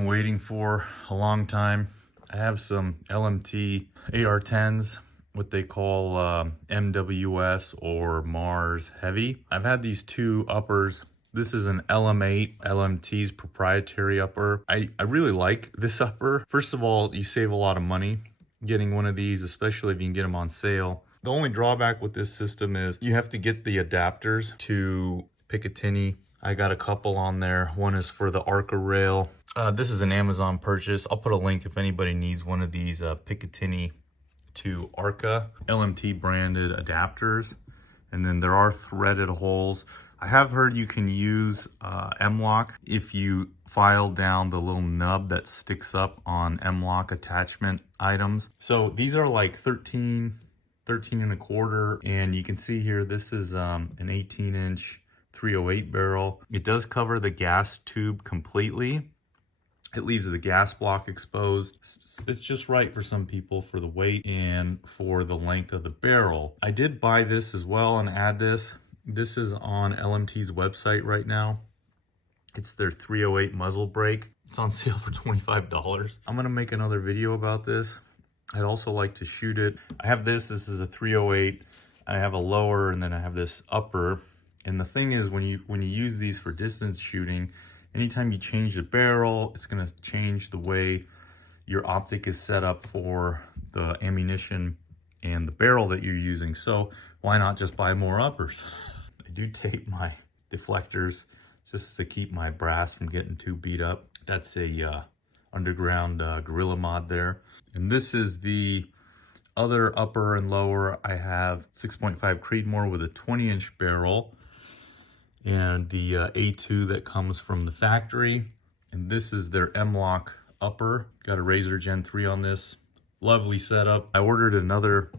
Waiting for a long time. I have some LMT AR10s, what they call MWS or Mars Heavy. I've had these two uppers. This is an LM8, LMT's proprietary upper. I really like this upper. First of all, you save a lot of money getting one of these, especially if you can get them on sale. The only drawback with this system is you have to get the adapters to Picatinny. I got a couple on there. One is for the Arca rail. This is an Amazon purchase. I'll put a link if anybody needs one of these Picatinny to Arca LMT branded adapters. And then there are threaded holes. I have heard you can use Mlok if you file down the little nub that sticks up on Mlok attachment items. So these are like 13 and a quarter. And you can see here, this is an 18-inch 308 barrel. It does cover the gas tube completely. It leaves the gas block exposed. It's just right for some people for the weight and for the length of the barrel. I did buy this as well and add this. This is on LMT's website right now. It's their 308 muzzle brake. It's on sale for $25. I'm gonna make another video about this. I'd also like to shoot it. I have this is a 308. I have a lower and then I have this upper. And the thing is, when you use these for distance shooting, anytime you change the barrel, it's gonna change the way your optic is set up for the ammunition and the barrel that you're using. So why not just buy more uppers? I do tape my deflectors just to keep my brass from getting too beat up. That's a underground Gorilla Mod there. And this is the other upper and lower. I have 6.5 Creedmoor with a 20-inch barrel and the A2 that comes from the factory. And this is their Mlok upper. Got a Razor Gen 3 on this. Lovely setup. I ordered another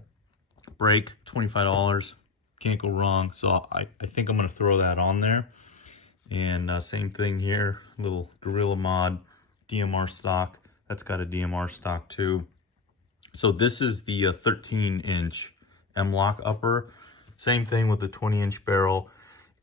brake, $25. Can't go wrong. So I think I'm gonna throw that on there. And same thing here, little Gorilla Mod DMR stock. That's got a DMR stock too. So this is the 13-inch Mlok upper. Same thing with the 20-inch barrel.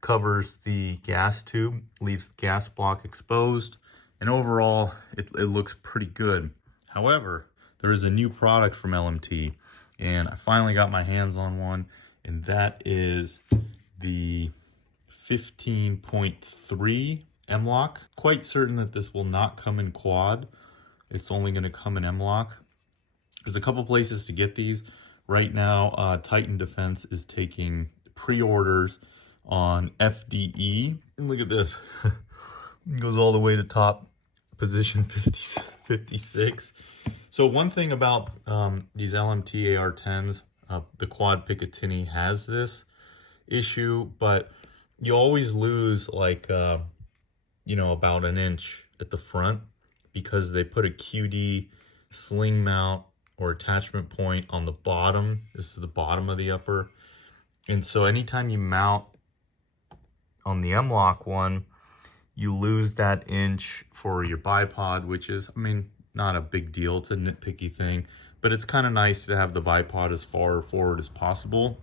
Covers the gas tube, leaves the gas block exposed, and overall it looks pretty good. However, there is a new product from LMT, and I finally got my hands on one, and that is the 15.3 Mlok. Quite certain that this will not come in quad. It's only going to come in Mlok. There's a couple places to get these. Right now, Titan Defense is taking pre-orders on FDE. And look at this. It goes all the way to top position 56. So one thing about these LMT AR10s, the quad Picatinny has this issue, but you always lose like, you know, about an inch at the front because they put a QD sling mount or attachment point on the bottom. This is the bottom of the upper. And so anytime you mount on the Mlok one, you lose that inch for your bipod, which is, I mean, not a big deal. It's a nitpicky thing, but it's kind of nice to have the bipod as far forward as possible.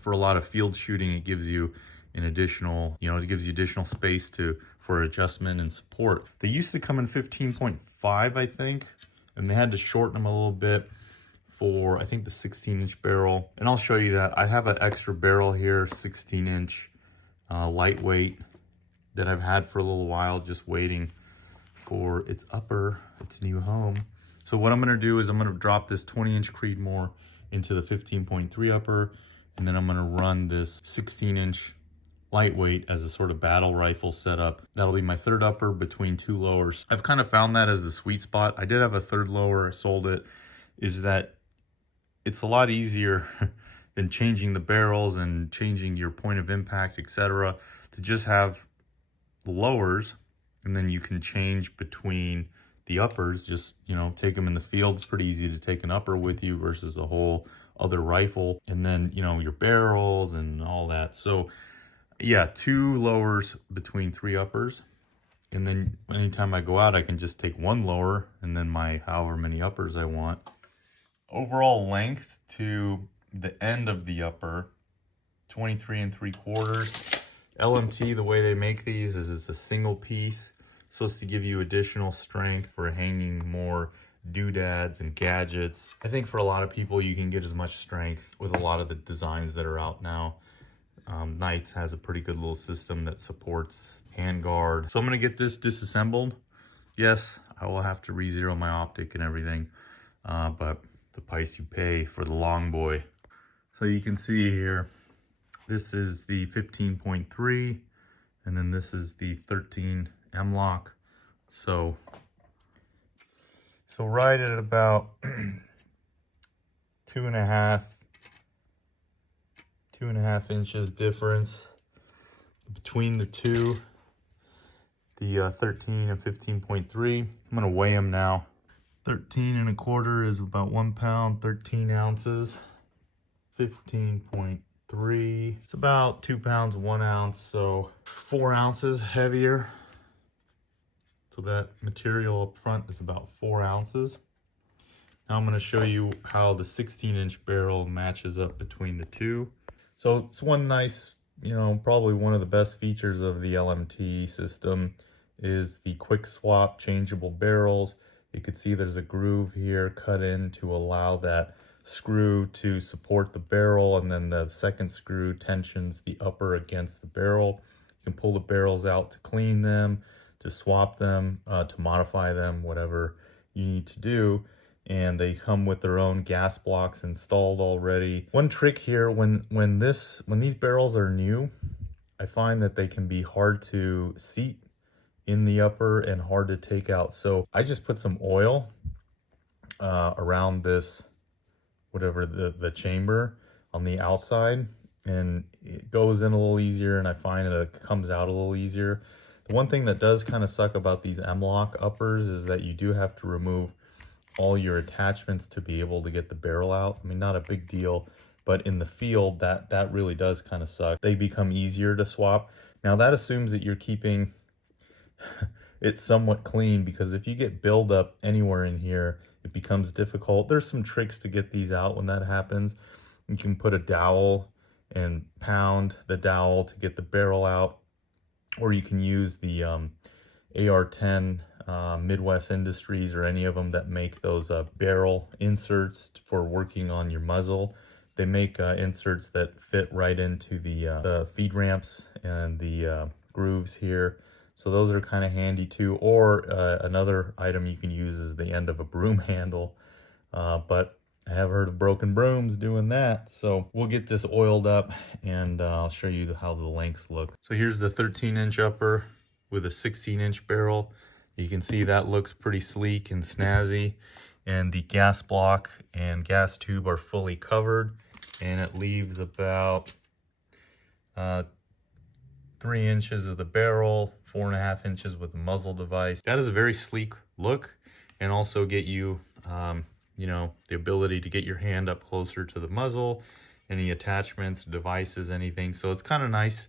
For a lot of field shooting, it gives you an additional, you know, it gives you additional space for adjustment and support. They used to come in 15.5, I think, and they had to shorten them a little bit for, I think, the 16-inch barrel. And I'll show you that. I have an extra barrel here, 16-inch. Lightweight that I've had for a little while, just waiting for its new home. So what I'm going to do is I'm going to drop this 20-inch Creedmoor into the 15.3 upper, and then I'm going to run this 16-inch lightweight as a sort of battle rifle setup. That'll be my third upper between two lowers. I've kind of found that as the sweet spot. I did have a third lower, I sold it, is that it's a lot easier than changing the barrels and changing your point of impact, etc., to just have the lowers, and then you can change between the uppers. Just, you know, take them in the field. It's pretty easy to take an upper with you versus a whole other rifle, and then, you know, your barrels and all that. So yeah, two lowers between three uppers, and then anytime I go out, I can just take one lower and then my however many uppers I want. Overall length to the end of the upper, 23 3/4. LMT, the way they make these is it's a single piece. supposed to give you additional strength for hanging more doodads and gadgets. I think for a lot of people, you can get as much strength with a lot of the designs that are out now. Knights has a pretty good little system that supports handguard. So I'm gonna get this disassembled. Yes, I will have to re-zero my optic and everything, but the price you pay for the long boy. So you can see here, this is the 15.3, and then this is the 13 Mlok. So right at about 2.5 inches difference between the two, the 13 and 15.3. I'm gonna weigh them now. 13.25 is about 1 pound, 13 ounces. 15.3, it's about 2 pounds, 1 ounce, so 4 ounces heavier. So that material up front is about 4 ounces. Now I'm going to show you how the 16-inch barrel matches up between the two. So it's one nice, probably one of the best features of the LMT system is the quick swap changeable barrels. You can see there's a groove here cut in to allow that screw to support the barrel, and then the second screw tensions the upper against the barrel. You can pull the barrels out to clean them, to swap them, to modify them, whatever you need to do. And they come with their own gas blocks installed already. One trick here, when these barrels are new, I find that they can be hard to seat in the upper and hard to take out. So I just put some oil around this, whatever the chamber on the outside, and it goes in a little easier, and I find that it comes out a little easier. The one thing that does kind of suck about these Mlok uppers is that you do have to remove all your attachments to be able to get the barrel out. I mean, not a big deal, but in the field, that really does kind of suck. They become easier to swap. Now that assumes that you're keeping it somewhat clean, because if you get buildup anywhere in here, it becomes difficult. There's some tricks to get these out when that happens. You can put a dowel and pound the dowel to get the barrel out, or you can use the AR-10 Midwest Industries, or any of them that make those barrel inserts for working on your muzzle. They make inserts that fit right into the feed ramps and the grooves here. So those are kind of handy too. Or another item you can use is the end of a broom handle. But I have heard of broken brooms doing that. So we'll get this oiled up, and I'll show you how the lengths look. So here's the 13-inch upper with a 16-inch barrel. You can see that looks pretty sleek and snazzy. And the gas block and gas tube are fully covered. And it leaves about 3 inches of the barrel, 4.5 inches with the muzzle device. That is a very sleek look, and also get you, the ability to get your hand up closer to the muzzle, any attachments, devices, anything. So it's kind of nice.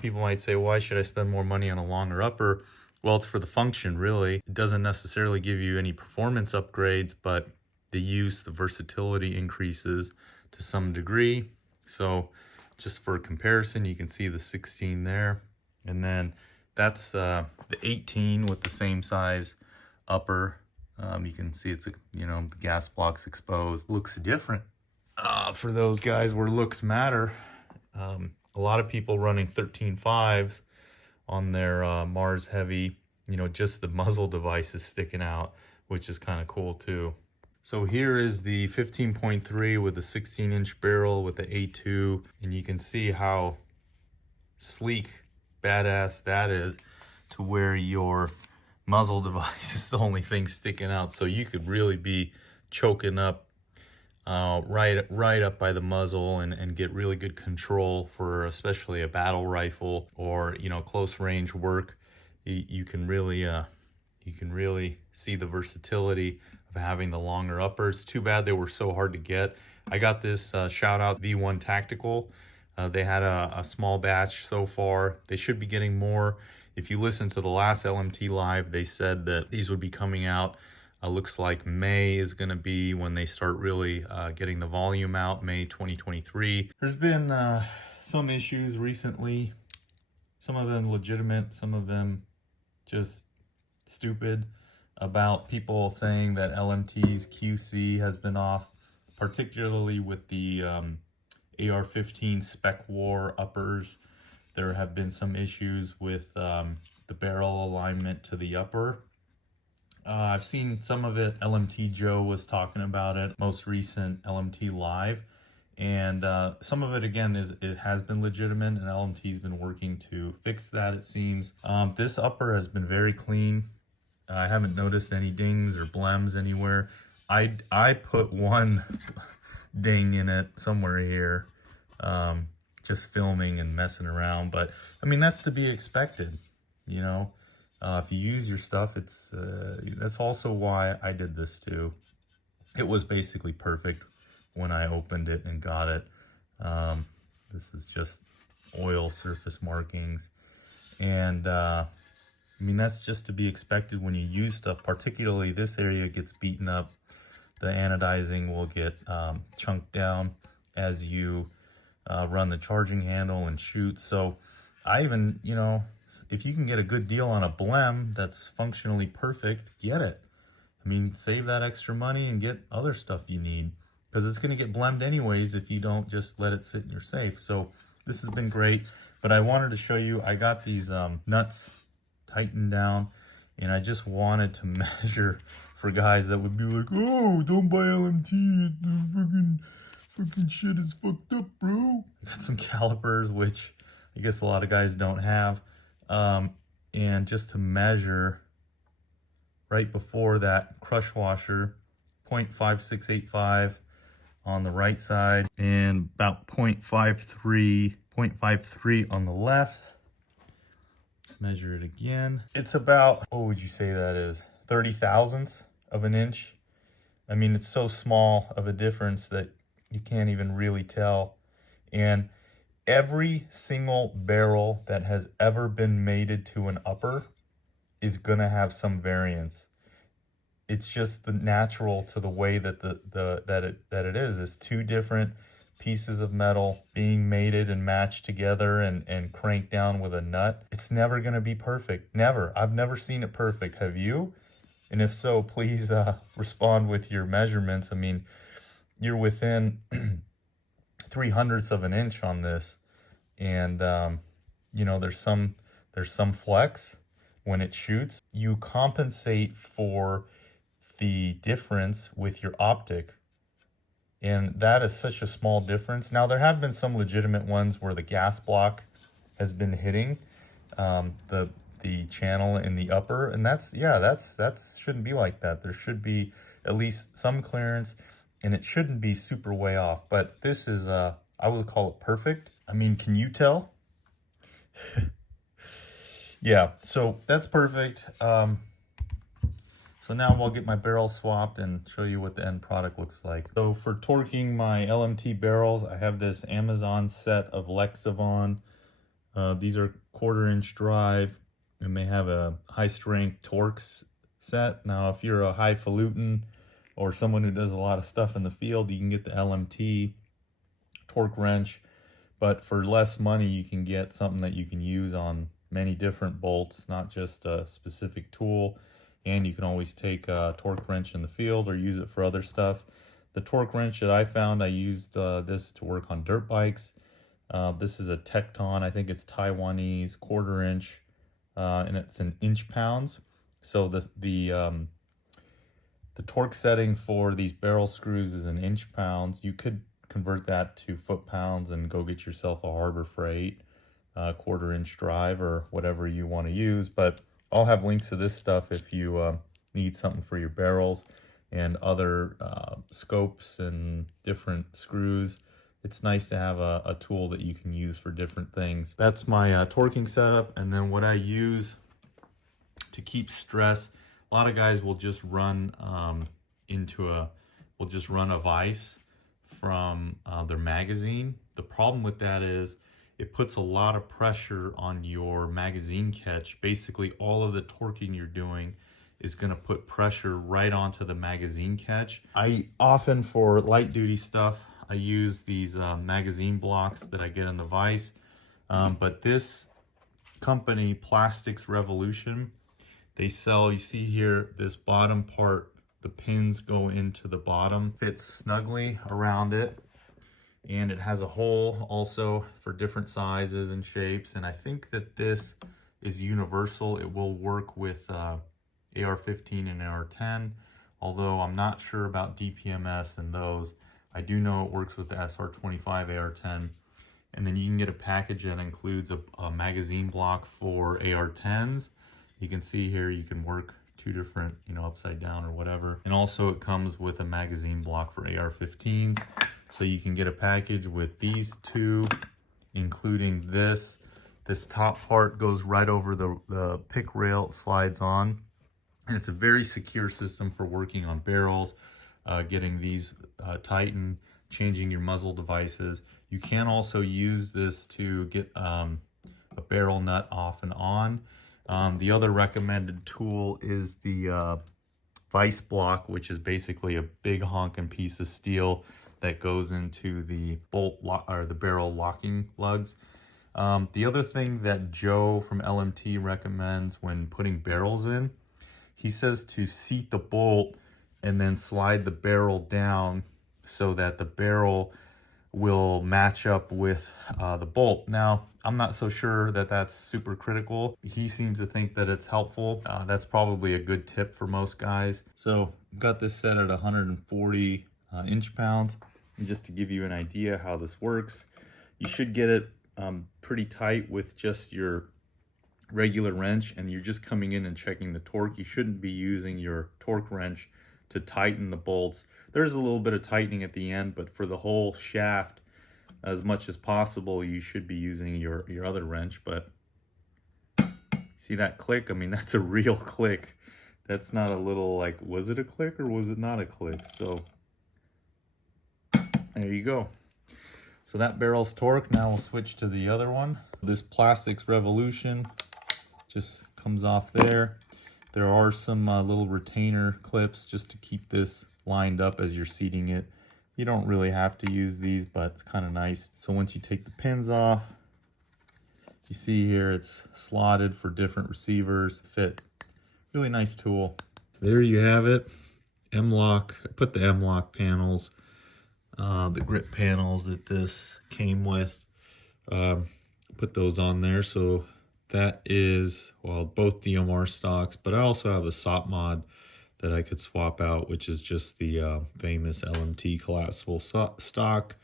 People might say, why should I spend more money on a longer upper? Well, it's for the function, really. It doesn't necessarily give you any performance upgrades, but the use, the versatility increases to some degree. So just for comparison, you can see the 16 there, and then that's the 18 with the same size upper. You can see it's the gas block's exposed. Looks different for those guys where looks matter. A lot of people running 13.5s on their Mars Heavy, just the muzzle device is sticking out, which is kind of cool too. So here is the 15.3 with the 16-inch barrel with the A2, and you can see how sleek, badass that is, to where your muzzle device is the only thing sticking out. So you could really be choking up right up by the muzzle and get really good control for especially a battle rifle or close range work. You can really see the versatility of having the longer uppers. Too bad they were so hard to get. I got this shout out V1 Tactical. They had a small batch so far. They should be getting more. If you listen to the last LMT live, they said that these would be coming out. Looks like May is going to be when they start really getting the volume out, May 2023. There's been some issues recently, some of them legitimate, some of them just stupid about people saying that LMT's QC has been off, particularly with the AR-15 Spec War uppers. There have been some issues with the barrel alignment to the upper. I've seen some of it. LMT Joe was talking about it, most recent LMT Live. And some of it, again, it has been legitimate, and LMT's been working to fix that, it seems. This upper has been very clean. I haven't noticed any dings or blems anywhere. I put one ding in it somewhere here, just filming and messing around. But, I mean, that's to be expected, you know. If you use your stuff, that's also why I did this too. It was basically perfect when I opened it and got it. This is just oil surface markings. And I mean, that's just to be expected when you use stuff, particularly this area gets beaten up. The anodizing will get chunked down as you run the charging handle and shoot. So I even, you know, if you can get a good deal on a blem that's functionally perfect, get it. I mean, save that extra money and get other stuff you need, because it's going to get blemed anyways if you don't just let it sit in your safe. So this has been great, but I wanted to show you, I got these nuts tightened down, and I just wanted to measure for guys that would be like, oh, don't buy LMT, the fucking shit is fucked up, bro. I got some calipers, which I guess a lot of guys don't have, and just to measure right before that crush washer, 0.5685 on the right side and about 0.53 on the left. Measure it again. It's about, what would you say that is, 30 thousandths of an inch. I mean, it's so small of a difference that you can't even really tell. And every single barrel that has ever been mated to an upper is gonna have some variance. It's just the natural to the way that that it is. It's two different pieces of metal being mated and matched together and cranked down with a nut. It's never gonna be perfect. Never. I've never seen it perfect. Have you? And if so, please respond with your measurements. I mean, you're within 3/100ths of an inch on this, and you know, there's some flex when it shoots. You compensate for the difference with your optic, and that is such a small difference. Now, there have been some legitimate ones where the gas block has been hitting the channel in the upper, and that shouldn't be like that. There should be at least some clearance, and it shouldn't be super way off. But this is I would call it perfect. I mean, can you tell? Yeah, so that's perfect. So now I'll get my barrel swapped and show you what the end product looks like. So for torquing my LMT barrels, I have this Amazon set of Lexavon. These are 1/4-inch drive, and they have a high strength Torx set. Now, if you're a highfalutin or someone who does a lot of stuff in the field, you can get the LMT torque wrench. But for less money, you can get something that you can use on many different bolts, not just a specific tool. And you can always take a torque wrench in the field or use it for other stuff. The torque wrench that I found, I used this to work on dirt bikes. This is a Tecton, I think it's Taiwanese, 1/4-inch, and it's in inch pounds. So the torque setting for these barrel screws is in inch pounds. You could convert that to foot pounds and go get yourself a Harbor Freight 1/4-inch drive or whatever you want to use. But I'll have links to this stuff if you need something for your barrels and other scopes and different screws. It's nice to have a tool that you can use for different things. That's my torquing setup. And then what I use to keep stress, a lot of guys will just run a vise from their magazine. The problem with that is it puts a lot of pressure on your magazine catch. Basically, all of the torquing you're doing is going to put pressure right onto the magazine catch. I often, for light duty stuff, I use these magazine blocks that I get in the vise. But this company, Plastics Revolution, They sell, you see here, this bottom part, the pins go into the bottom, fits snugly around it. And it has a hole also for different sizes and shapes. And I think that this is universal. It will work with AR-15 and AR-10, although I'm not sure about DPMS and those. I do know it works with the SR-25 AR-10. And then you can get a package that includes a magazine block for AR-10s. You can see here you can work two different, upside down or whatever. And also it comes with a magazine block for AR-15s. So you can get a package with these two, including this. This top part goes right over the pick rail, it slides on. And it's a very secure system for working on barrels, getting these tightened, changing your muzzle devices. You can also use this to get a barrel nut off and on. The other recommended tool is the vice block, which is basically a big honking piece of steel that goes into the bolt or the barrel locking lugs. The other thing that Joe from LMT recommends when putting barrels in, he says to seat the bolt and then slide the barrel down so that the barrel will match up with the bolt. Now, I'm not so sure that that's super critical. He seems to think that it's helpful. That's probably a good tip for most guys. So I've got this set at 140 inch-pounds. And just to give you an idea how this works, you should get it pretty tight with just your regular wrench, and you're just coming in and checking the torque. You shouldn't be using your torque wrench to tighten the bolts. There's a little bit of tightening at the end, but for the whole shaft, as much as possible, you should be using your other wrench. But see that click? I mean, that's a real click. That's not a little like, was it a click or was it not a click? So there you go. So that barrel's torque. Now we'll switch to the other one. This plastics revolution just comes off there. There are some little retainer clips just to keep this lined up as you're seating it. You don't really have to use these, but it's kind of nice. So once you take the pins off, you see here it's slotted for different receivers. Fit. Really nice tool. There you have it. Mlok. I put the Mlok panels, the grip panels that this came with. Put those on there. So that is, well, both DMR stocks, but I also have a SOP mod that I could swap out, which is just the famous LMT collapsible stock.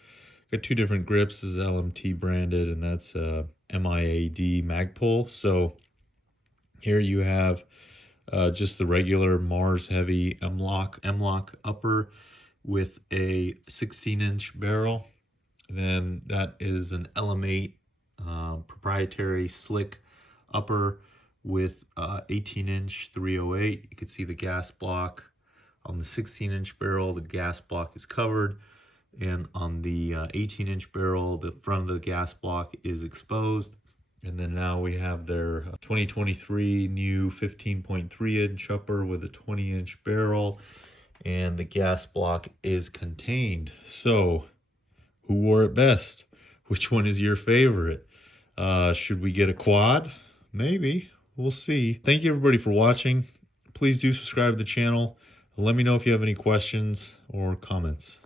Got two different grips. This is LMT branded, and that's MIAD Magpul. So here you have just the regular Mars Heavy Mlok Upper with a 16-inch barrel. Then that is an LM8 proprietary slick upper with 18-inch 308. You can see the gas block on the 16-inch barrel. The gas block is covered, and on the 18-inch barrel, the front of the gas block is exposed. And then now we have their 2023 new 15.3-inch upper with a 20-inch barrel, and the gas block is contained. So who wore it best? Which one is your favorite? Should we get a quad? Maybe. We'll see. Thank you everybody for watching. Please do subscribe to the channel. Let me know if you have any questions or comments.